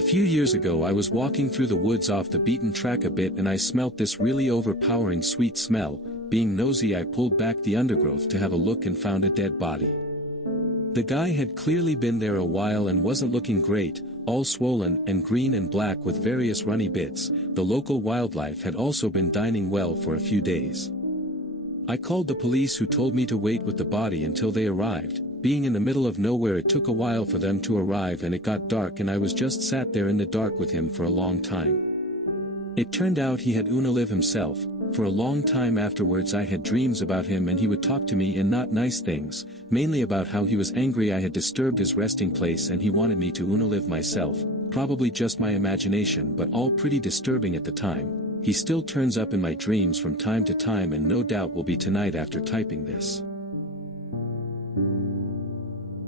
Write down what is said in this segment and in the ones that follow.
A few years ago I was walking through the woods off the beaten track a bit and I smelt this really overpowering sweet smell. Being nosy, I pulled back the undergrowth to have a look and found a dead body. The guy had clearly been there a while and wasn't looking great, all swollen and green and black with various runny bits. The local wildlife had also been dining well for a few days. I called the police, who told me to wait with the body until they arrived. Being in the middle of nowhere, it took a while for them to arrive and it got dark and I was just sat there in the dark with him for a long time. It turned out he had Unalive himself. For a long time afterwards I had dreams about him and he would talk to me in not nice things, mainly about how he was angry I had disturbed his resting place and he wanted me to Unalive myself, probably just my imagination but all pretty disturbing at the time. He still turns up in my dreams from time to time and no doubt will be tonight after typing this.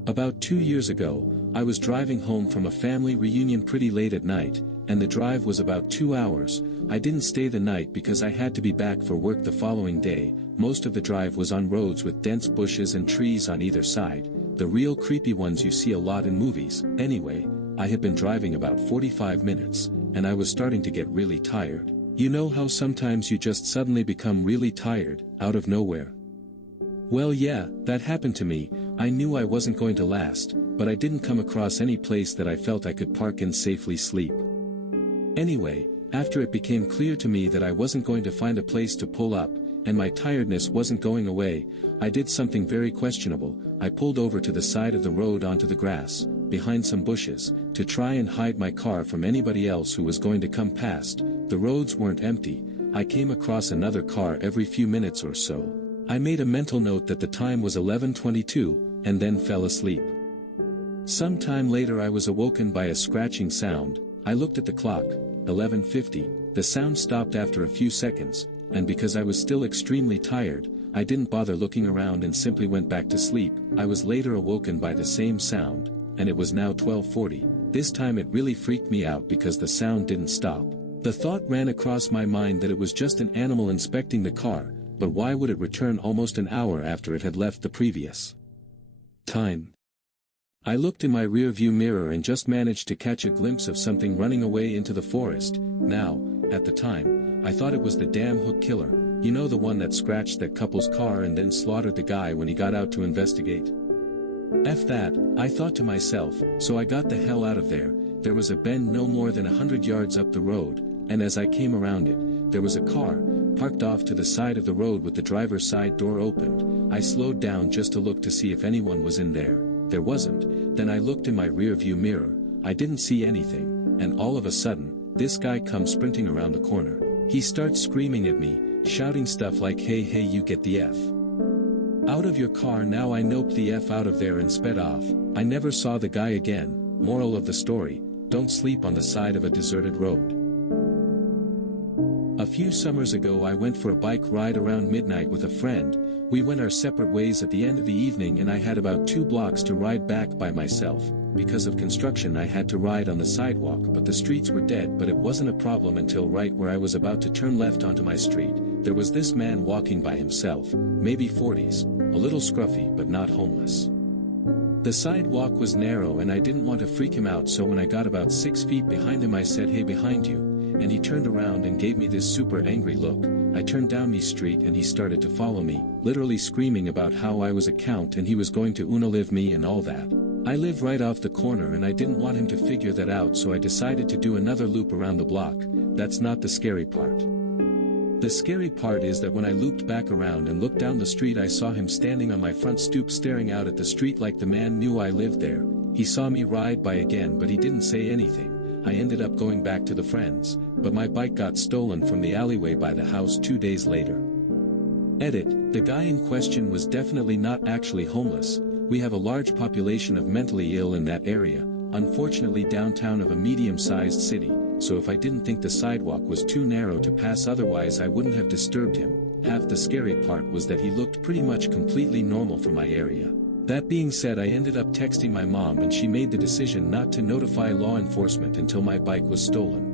About 2 years ago, I was driving home from a family reunion pretty late at night, and the drive was about 2 hours. I didn't stay the night because I had to be back for work the following day. Most of the drive was on roads with dense bushes and trees on either side, the real creepy ones you see a lot in movies. Anyway, I had been driving about 45 minutes, and I was starting to get really tired. You know how sometimes you just suddenly become really tired, out of nowhere? Well yeah, that happened to me. I knew I wasn't going to last, but I didn't come across any place that I felt I could park and safely sleep. Anyway, after it became clear to me that I wasn't going to find a place to pull up, and my tiredness wasn't going away, I did something very questionable. I pulled over to the side of the road onto the grass, behind some bushes, to try and hide my car from anybody else who was going to come past. The roads weren't empty. I came across another car every few minutes or so. I made a mental note that the time was 11:22, and then fell asleep. Some time later I was awoken by a scratching sound. I looked at the clock, 11:50, the sound stopped after a few seconds, and because I was still extremely tired, I didn't bother looking around and simply went back to sleep. I was later awoken by the same sound, and it was now 12:40. This time it really freaked me out because the sound didn't stop. The thought ran across my mind that it was just an animal inspecting the car, but why would it return almost an hour after it had left the previous time? I looked in my rear-view mirror and just managed to catch a glimpse of something running away into the forest. Now, at the time, I thought it was the damn hook killer, you know, the one that scratched that couple's car and then slaughtered the guy when he got out to investigate. F that, I thought to myself, so I got the hell out of there. There was a bend no more than 100 yards up the road, and as I came around it, there was a car, parked off to the side of the road with the driver's side door opened. I slowed down just to look to see if anyone was in there. There wasn't. Then I looked in my rear-view mirror. I didn't see anything, and all of a sudden, this guy comes sprinting around the corner. He starts screaming at me, shouting stuff like, hey you get the F out of your car now. I noped the F out of there and sped off. I never saw the guy again. Moral of the story, don't sleep on the side of a deserted road. A few summers ago I went for a bike ride around midnight with a friend. We went our separate ways at the end of the evening and I had about 2 blocks to ride back by myself. Because of construction I had to ride on the sidewalk, but the streets were dead. But it wasn't a problem until right where I was about to turn left onto my street, there was this man walking by himself, maybe 40s, a little scruffy but not homeless. The sidewalk was narrow and I didn't want to freak him out, so when I got about 6 feet behind him I said, hey, behind you, and he turned around and gave me this super angry look. I turned down my street and he started to follow me, literally screaming about how I was a count and he was going to Unalive me and all that. I live right off the corner and I didn't want him to figure that out, so I decided to do another loop around the block. That's not the scary part. The scary part is that when I looped back around and looked down the street I saw him standing on my front stoop staring out at the street like the man knew I lived there. He saw me ride by again but he didn't say anything. I ended up going back to the friends, but my bike got stolen from the alleyway by the house 2 days later. Edit, the guy in question was definitely not actually homeless. We have a large population of mentally ill in that area, unfortunately downtown of a medium-sized city, so if I didn't think the sidewalk was too narrow to pass otherwise I wouldn't have disturbed him. Half the scary part was that he looked pretty much completely normal for my area. That being said, I ended up texting my mom and she made the decision not to notify law enforcement until my bike was stolen.